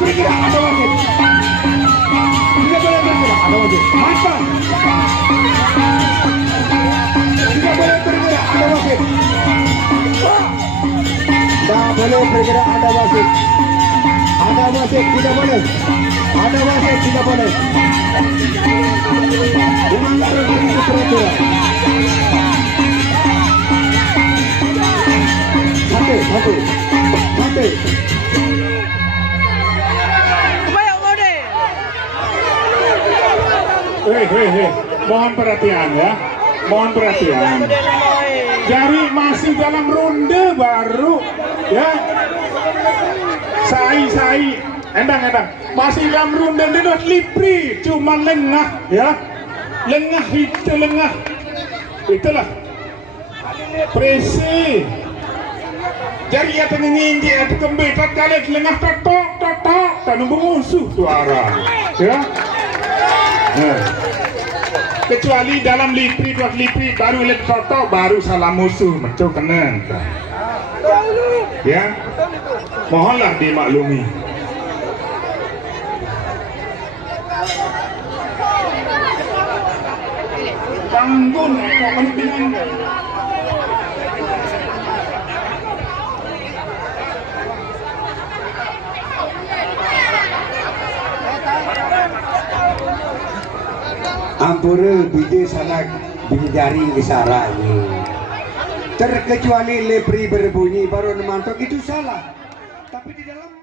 bergerak, ada wasit. Tidak boleh bergerak, ada wasit. Makan. Tidak boleh bergerak, ada wasit. Tidak boleh bergerak, ada wasit. Ada wasit, tidak boleh. Ada wasit, tidak boleh. Melanggar peraturan. Satu. Hei, mohon perhatian ya, mohon perhatian. Jadi masih dalam ronde baru ya. Sai, endang, masih dalam ronde dot lipri, cuma lengah ya, lengah. Itulah presi. Jadi ya tenginji atau kembetat kali lengah totok, tanung musuh suara ya. Nah, kecuali dalam lipri baru lihat foto baru salah musuh macam kena ya, mohonlah dimaklumi. Tanggung kepentingan. Ampura bide sanak bidari isara ini. Terkecuali lepri berbunyi baru memantok itu salah. Tapi di dalam